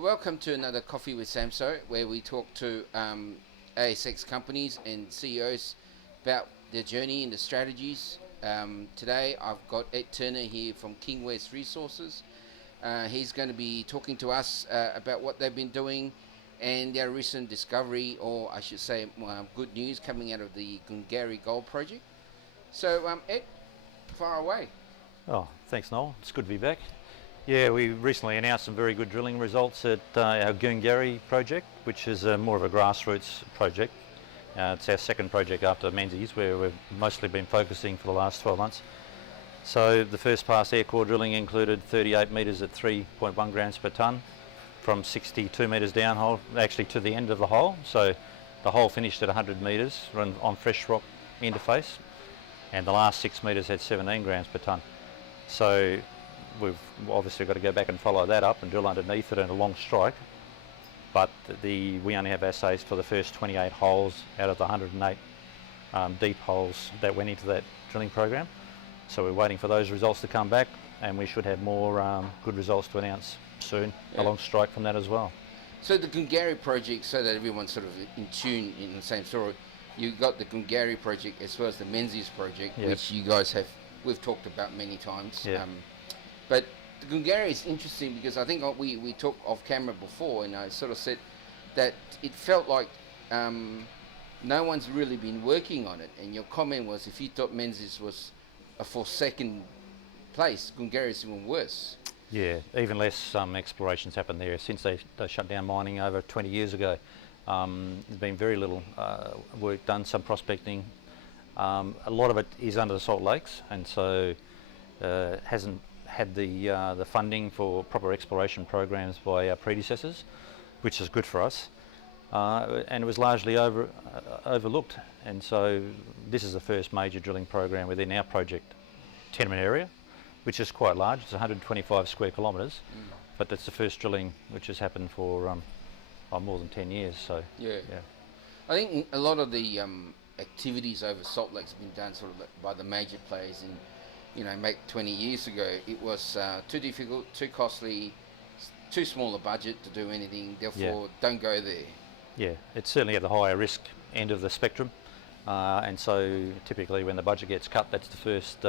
Welcome to another Coffee with Samso, where we talk to ASX companies and CEOs about their journey and the strategies. Today I've got Ed Turner here from Kingwest Resources. He's going to be talking to us about what they've been doing and their recent discovery, or I should say good news coming out of the Goongarrie gold project. So Ed, far away. Oh, thanks Noel, it's good to be back. Yeah, we recently announced some very good drilling results at our Goongarrie project, which is more of a grassroots project. It's our second project after Menzies, where we've mostly been focusing for the last 12 months. So the first pass air core drilling included 38 metres at 3.1 grams per tonne from 62 metres downhole, actually to the end of the hole. So the hole finished at 100 metres on fresh rock interface, and the last 6 metres had 17 grams per tonne. So we've obviously got to go back and follow that up and drill underneath it in a long strike, but we only have assays for the first 28 holes out of the 108 deep holes that went into that drilling program. So we're waiting for those results to come back, and we should have more good results to announce soon, along strike from that as well. So the Goongarrie project, so that everyone's sort of in tune in the same story, you've got the Goongarrie project as well as the Menzies project, which you guys we've talked about many times. But the Goongarrie is interesting because I think we talked off camera before, and I sort of said that it felt like no one's really been working on it. And your comment was, if you thought Menzies was for second place, Goongarrie is even worse. Yeah, even less explorations happened there since they shut down mining over 20 years ago. There's been very little work done, some prospecting. A lot of it is under the salt lakes, and so hasn't had the funding for proper exploration programs by our predecessors, which is good for us, and it was largely overlooked. And so this is the first major drilling program within our project tenement area, which is quite large. It's 125 square kilometres, but it's the first drilling which has happened for more than 10 years. So I think a lot of the activities over Salt Lakes have been done sort of by the major players. And make 20 years ago, it was too difficult, too costly, too small a budget to do anything, therefore don't go there. Yeah, it's certainly at the higher risk end of the spectrum, and so typically when the budget gets cut, that's the first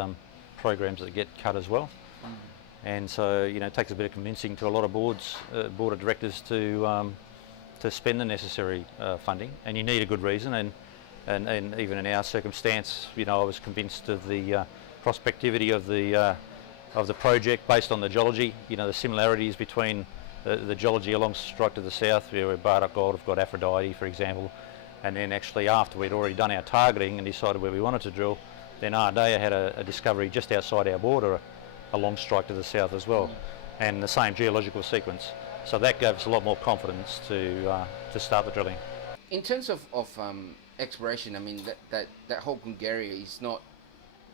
programs that get cut as well. And so it takes a bit of convincing to a lot of board of directors to spend the necessary funding, and you need a good reason. And even in our circumstance, I was convinced of the prospectivity of the project based on the geology. The similarities between the geology along strike to the south, where Bardock Gold have got Aphrodite, for example, and then actually after we'd already done our targeting and decided where we wanted to drill, then Ardea had a discovery just outside our border, a long strike to the south as well, and the same geological sequence. So that gave us a lot more confidence to start the drilling. In terms of exploration, I mean that whole Goongarrie is not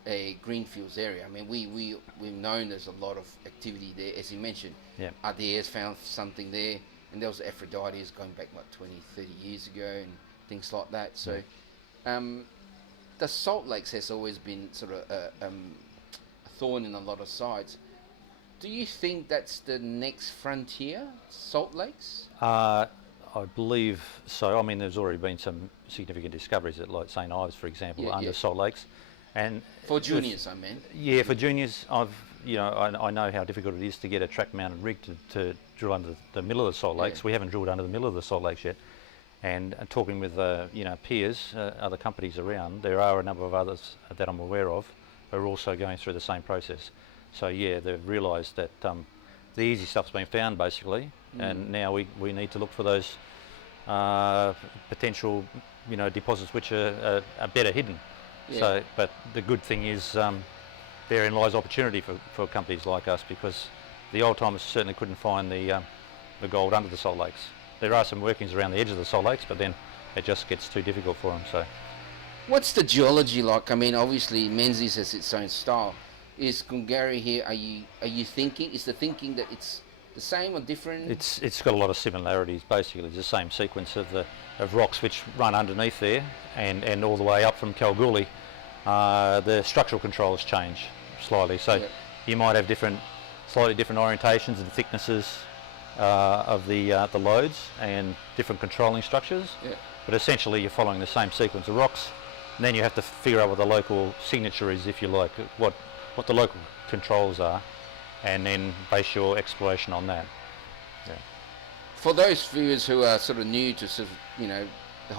a greenfields area. I mean, we've known there's a lot of activity there, as you mentioned. Ardea's found something there, and there was Aphrodite going back 20, 30 years ago, and things like that. So the Salt Lakes has always been sort of a thorn in a lot of sides. Do you think that's the next frontier, Salt Lakes? I believe so. I mean, there's already been some significant discoveries at like St Ives, for example, under Salt Lakes. And for juniors, I mean. Yeah, for juniors, I know how difficult it is to get a track-mounted rig to drill under the middle of the Salt Lakes. We haven't drilled under the middle of the Salt Lakes yet. And talking with peers, other companies around, there are a number of others that I'm aware of who are also going through the same process. So they've realised that the easy stuff's been found basically, and now we need to look for those potential deposits which are better hidden. So, but the good thing is therein lies opportunity for companies like us, because the old timers certainly couldn't find the gold under the Salt Lakes. There are some workings around the edge of the Salt Lakes, but then it just gets too difficult for them. So, what's the geology like? I mean, obviously Menzies has its own style. Is Goongarrie here? Are you thinking? Is the thinking that it's the same or different? It's got a lot of similarities. Basically, it's the same sequence of rocks which run underneath there, and all the way up from Kalgoorlie. The structural controls change slightly, so you might have slightly different orientations and thicknesses, of the lodes and different controlling structures. Yeah. But essentially you're following the same sequence of rocks. And then you have to figure out what the local signature is, if you like, what the local controls are, and then base your exploration on that. Yeah. For those viewers who are sort of new to sort of, you know, the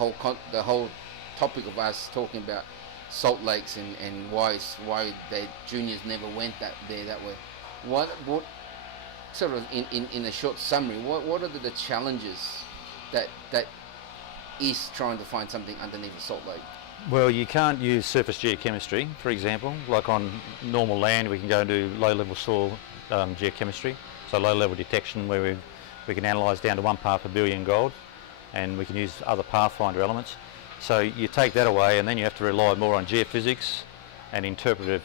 whole topic of us talking about salt lakes and why the juniors never went that way, what sort of in a short summary, what are the challenges that is trying to find something underneath a salt lake? Well, you can't use surface geochemistry, for example. Like on normal land, we can go and do low-level soil geochemistry, so low-level detection where we can analyse down to 1 part per billion gold, and we can use other pathfinder elements. So you take that away, and then you have to rely more on geophysics and interpretive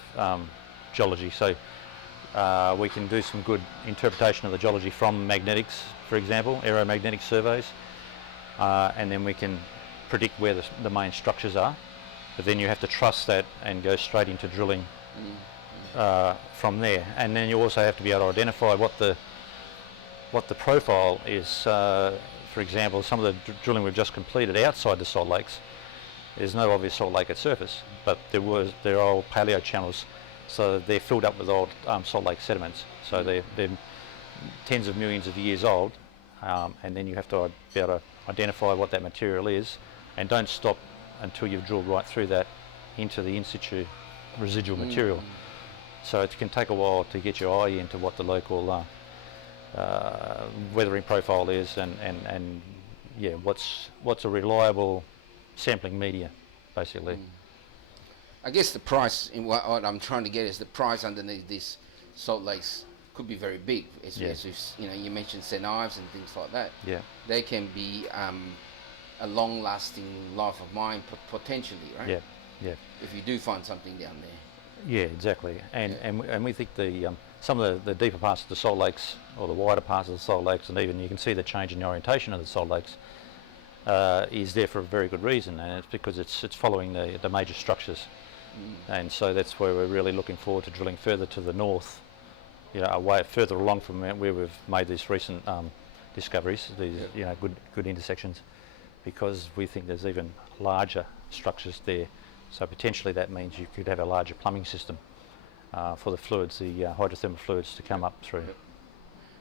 geology. So we can do some good interpretation of the geology from magnetics, for example, aeromagnetic surveys, and then we can predict where the main structures are. But then you have to trust that and go straight into drilling from there. And then you also have to be able to identify what the profile is. For example, some of the drilling we've just completed outside the salt lakes, there's no obvious salt lake at surface, but there are old paleo channels, so they're filled up with old salt lake sediments. So they're tens of millions of years old, and then you have to be able to identify what that material is, and don't stop until you've drilled right through that into the in situ residual material. So it can take a while to get your eye into what the local weathering profile is, and yeah, what's a reliable sampling media, basically. I guess the price, in what I'm trying to get is the price underneath these salt lakes could be very big. As you know, you mentioned St. Ives and things like that. Yeah. They can be a long-lasting life of mine potentially, right? Yeah, yeah. If you do find something down there. Yeah, exactly. And we think some of the deeper parts of the salt lakes, or the wider parts of the salt lakes, and even you can see the change in the orientation of the salt lakes, is there for a very good reason, and it's because it's following the major structures. And so that's where we're really looking forward to drilling further to the north, you know, away further along from where we've made these recent discoveries, these you know, good intersections, because we think there's even larger structures there. So potentially that means you could have a larger plumbing system for the fluids, the hydrothermal fluids, to come up through.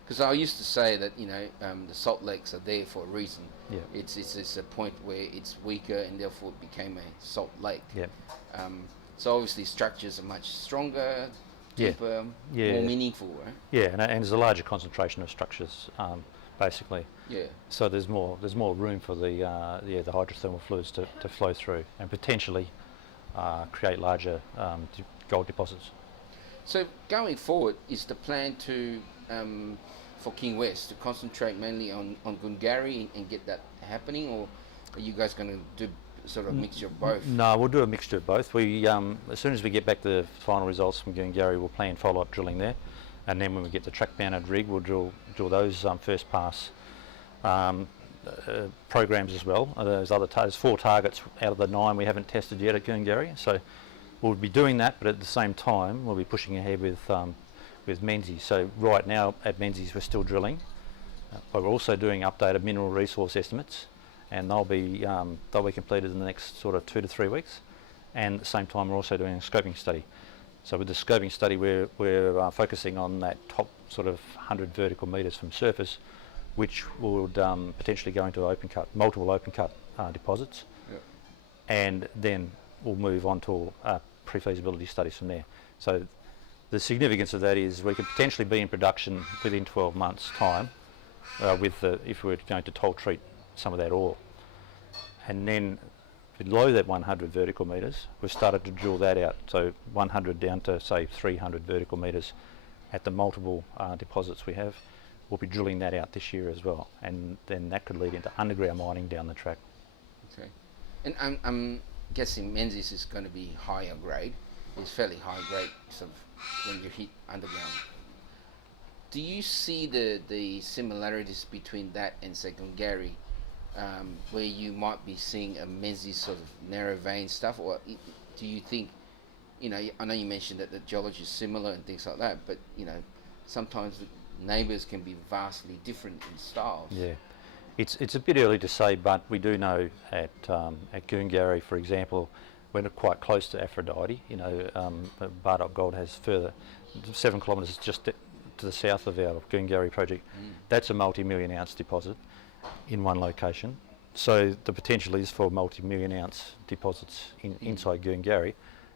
Because I used to say that, you know, the salt lakes are there for a reason. Yeah. It's a point where it's weaker and therefore it became a salt lake. Yeah. So obviously structures are much stronger, deeper, more meaningful, right? Yeah, and there's a larger concentration of structures, basically. Yeah. So there's more room for the hydrothermal fluids to flow through, and potentially create larger gold deposits. So going forward, is the plan to for Kingwest to concentrate mainly on Goongarrie and get that happening, or are you guys going to do sort of a mixture of both? No, we'll do a mixture of both. We as soon as we get back the final results from Goongarrie, we'll plan follow-up drilling there, and then when we get the track-mounted rig, we'll drill those first pass programs as well. There's 4 targets out of the 9 we haven't tested yet at Goongarrie, so we'll be doing that, but at the same time we'll be pushing ahead with Menzies. So right now at Menzies we're still drilling, but we're also doing updated mineral resource estimates, and they'll be completed in the next sort of 2 to 3 weeks. And at the same time we're also doing a scoping study. So with the scoping study we're focusing on that top sort of 100 vertical metres from surface, which would potentially go into multiple open cut deposits. Yep. And then we'll move on to pre-feasibility studies from there. So the significance of that is we could potentially be in production within 12 months' time if we were going to toll treat some of that ore. And then below that 100 vertical metres, we've started to drill that out. So 100 down to say 300 vertical metres at the multiple deposits we have. We'll be drilling that out this year as well, and then that could lead into underground mining down the track. Okay. And I'm guessing Menzies is going to be higher grade. It's fairly high grade sort of when you hit underground. Do you see the similarities between that and say Goongarrie, where you might be seeing a Menzies sort of narrow vein stuff, or do you think, you know, I know you mentioned that the geology is similar and things like that, but you know, sometimes neighbours can be vastly different in styles. Yeah, it's a bit early to say, but we do know at Goongarrie, for example, we're quite close to Aphrodite. You know, Bardock Gold has further 7 kilometres just to the south of our Goongarrie project. That's a multi-million ounce deposit in one location. So the potential is for multi-million ounce deposits inside Goongarrie.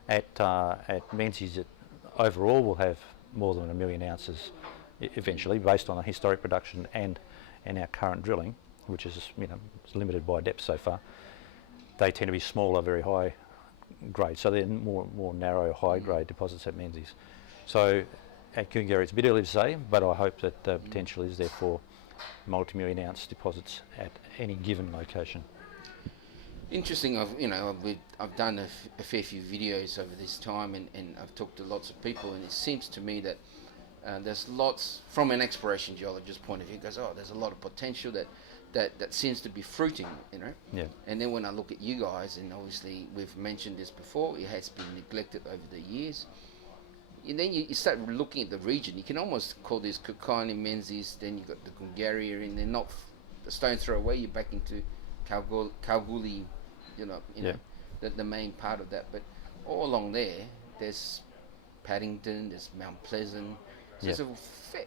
At Menzies, overall we'll have more than 1 million ounces eventually, based on the historic production and our current drilling, which is, you know, limited by depth so far. They tend to be smaller, very high grade, so they're more narrow, high grade deposits at Menzies. So at Goongarrie it's a bit early to say, but I hope that the potential is there for multi-million ounce deposits at any given location. Interesting. I've done a fair few videos over this time, and I've talked to lots of people, and it seems to me that there's lots, from an exploration geologist point of view, goes, oh, there's a lot of potential that seems to be fruiting, you know. Yeah. And then when I look at you guys, and obviously we've mentioned this before, it has been neglected over the years. And then you start looking at the region. You can almost call this Goongarrie, Menzies. Then you got the Goongarrie area, and then not a stone throw away, you're back into Kalgoorlie, the main part of that. But all along there, there's Paddington, there's Mount Pleasant. So it's a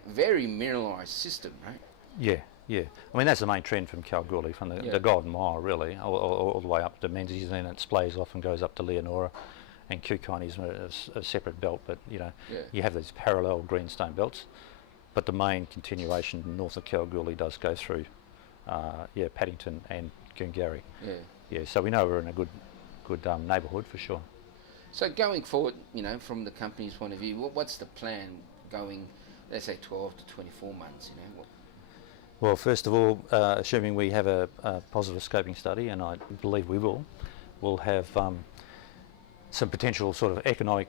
very mineralised system, right? Yeah. I mean, that's the main trend from Kalgoorlie, from the Golden Mile, really, all the way up to Menzies, and then it splays off and goes up to Leonora. And Goongarrie is a separate belt, but you have these parallel greenstone belts. But the main continuation north of Kalgoorlie does go through, Paddington and Goongarrie. Yeah. So we know we're in a good neighbourhood for sure. So going forward, from the company's point of view, what's the plan going, let's say 12 to 24 months? Well, first of all, assuming we have a positive scoping study, and I believe we will, we'll have some potential sort of economic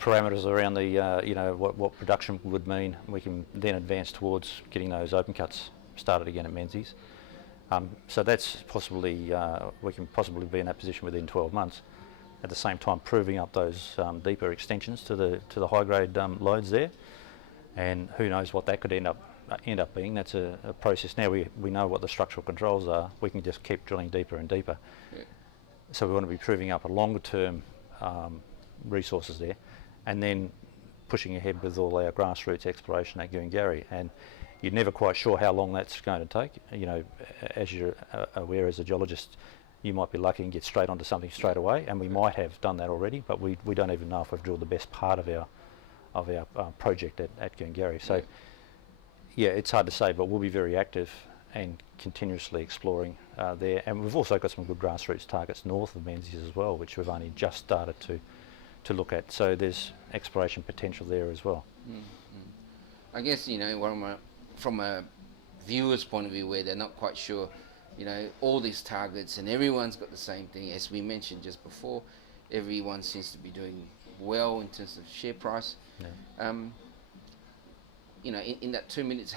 parameters around the, what production would mean. We can then advance towards getting those open cuts started again at Menzies. So that's possibly, we can possibly be in that position within 12 months. At the same time, proving up those deeper extensions to the high grade lodes there, and who knows what that could end up being. That's a process. Now we know what the structural controls are. We can just keep drilling deeper and deeper. Yeah. So we want to be proving up a longer term resources there, and then pushing ahead with all our grassroots exploration at Goongarrie. And you're never quite sure how long that's going to take. As you're aware as a geologist, you might be lucky and get straight onto something straight away, and we might have done that already, but we don't even know if we've drilled the best part of our project at Goongarrie. So it's hard to say, but we'll be very active and continuously exploring there. And we've also got some good grassroots targets north of Menzies as well, which we've only just started to look at. So there's exploration potential there as well. I guess, from a viewer's point of view, where they're not quite sure, all these targets, and everyone's got the same thing, as we mentioned just before, everyone seems to be doing well in terms of share price. Yeah. In that 2 minutes,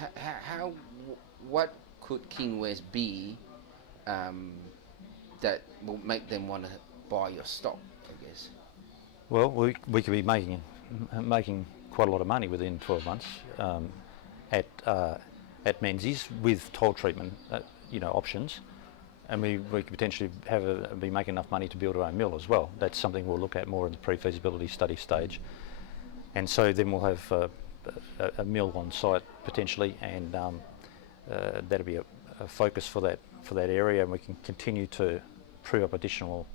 what could Kingwest be that will make them want to buy your stock, I guess? Well, we could be making quite a lot of money within 12 months at Menzies with toll treatment, options, and we could potentially be making enough money to build our own mill as well. That's something we'll look at more in the pre-feasibility study stage, and so then we'll have a mill on site potentially, and that'll be a focus for that area, and we can continue to prove up additional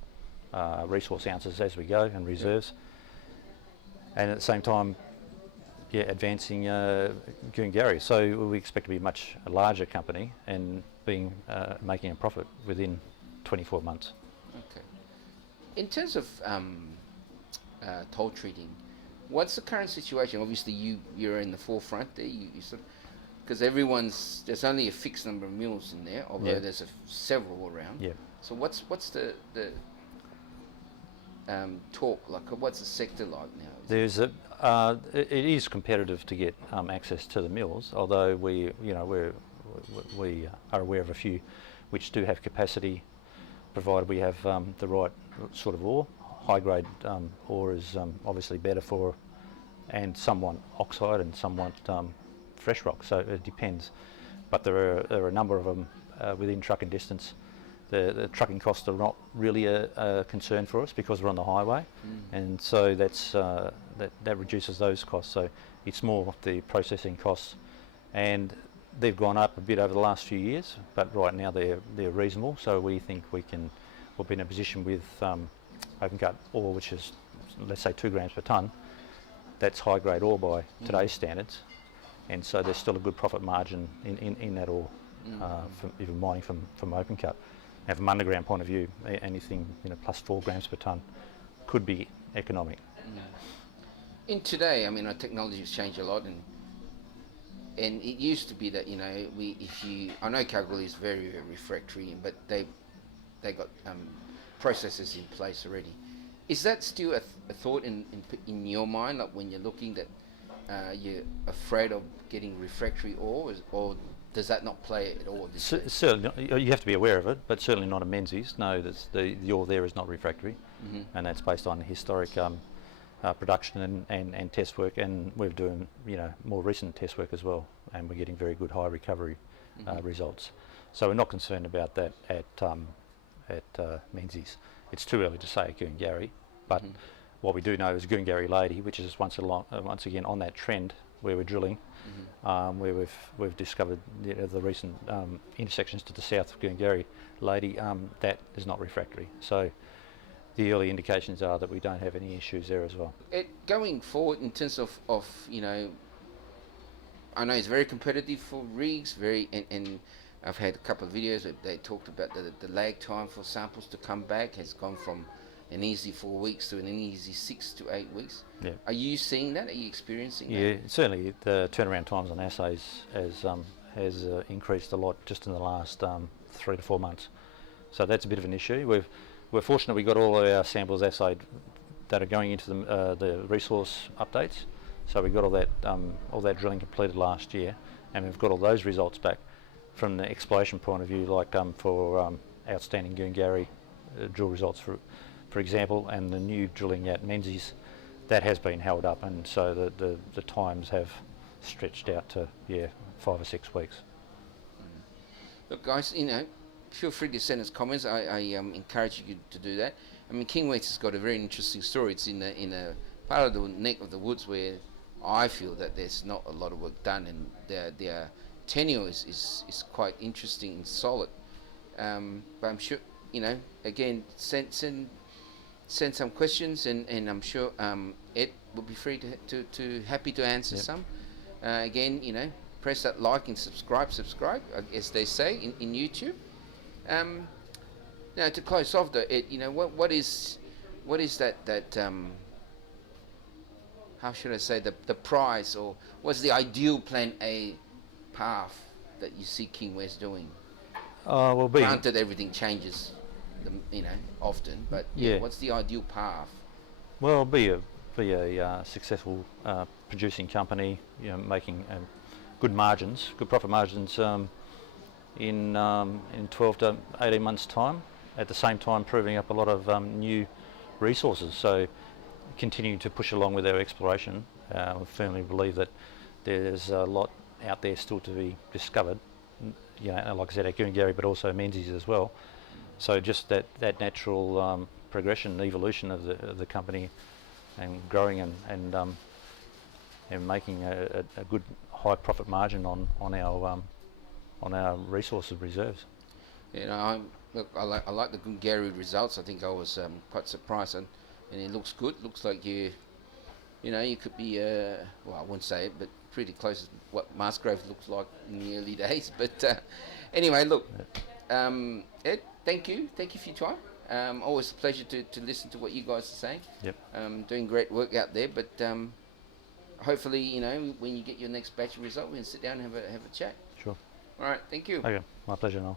resource ounces as we go and reserves, and at the same time advancing Goongarrie. So we expect to be a much larger company and making a profit within 24 months. Okay. In terms of toll treating, what's the current situation? Obviously you're in the forefront there, you sort of, because there's only a fixed number of mills in there, although there's several around. Yeah. So what's the talk like? What's the sector like now? It is competitive to get access to the mills, although we are aware of a few which do have capacity, provided we have the right sort of ore. High grade ore is obviously better and somewhat oxide and somewhat fresh rock, so it depends. But there are a number of them within trucking distance. The trucking costs are not really a concern for us because we're on the highway, and so that reduces those costs. So it's more the processing costs, and they've gone up a bit over the last few years, but right now they're reasonable. So we think we'll be in a position with open cut ore, which is, let's say, 2 grams per tonne. That's high grade ore by today's standards, and so there's still a good profit margin in that ore, from even mining from open cut. Now, from underground point of view, anything plus 4 grams per tonne could be economic. In today, I mean, our technology has changed a lot, and it used to be that I know Kalgoorlie is very, very refractory, but they got processes in place already. Is that still a thought in your mind, like when you're looking that you're afraid of getting refractory ore, or does that not play at all? Certainly, you have to be aware of it, but certainly not a Menzies. No, the ore there is not refractory, and that's based on historic production and test work, and we're doing more recent test work as well, and we're getting very good high recovery results. So we're not concerned about that at Menzies. It's too early to say at Goongarrie, but what we do know is Goongarrie Lady, which is once again on that trend where we're drilling, where we've discovered the recent intersections to the south of Goongarrie Lady, that is not refractory. So the early indications are that we don't have any issues there as well. Going forward in terms of I know it's very competitive for rigs, and I've had a couple of videos where they talked about the lag time for samples to come back has gone from an easy 4 weeks to an easy 6 to 8 weeks. Yeah. Are you seeing that? Are you experiencing that? Yeah, certainly the turnaround times on assays has increased a lot just in the last 3 to 4 months. So that's a bit of an issue. We're fortunate we got all of our samples assayed that are going into the resource updates. So we got all that drilling completed last year, and we've got all those results back. From the exploration point of view, like for outstanding Goongarrie drill results, for example, and the new drilling at Menzies, that has been held up, and so the times have stretched out to 5 or 6 weeks. Look, guys, feel free to send us comments. I encourage you to do that. I mean, Kingwest has got a very interesting story. It's in a part of the neck of the woods where I feel that there's not a lot of work done, and their tenure is quite interesting and solid. But I'm sure, again, send some questions, and I'm sure Ed will be free to happy to answer some. Again, press that like and subscribe, as they say in YouTube. Now to close off, though, Ed, what is that how should I say, the prize, or what's the ideal plan A path that you see Kingwest doing? Granted, everything changes, often, but what's the ideal path? Well, be a successful producing company, making good margins, good profit margins in 12 to 18 months' time. At the same time, proving up a lot of new resources. So, continuing to push along with our exploration. We firmly believe that there's a lot out there still to be discovered, like I said, at Goongarrie, but also Menzies as well. So just that natural progression, evolution of the company, and growing and making a good high profit margin on our resources reserves. I like the Goongarrie results. I think I was quite surprised, and it looks good. Looks like you could be I wouldn't say it, but pretty close to what Musgrave looks like in the early days. But anyway, look, Ed, thank you for your time. Always a pleasure to listen to what you guys are saying. Yep. Doing great work out there, but hopefully, when you get your next batch of result, we can sit down and have a chat. Sure. All right, thank you. Okay, my pleasure, Noel.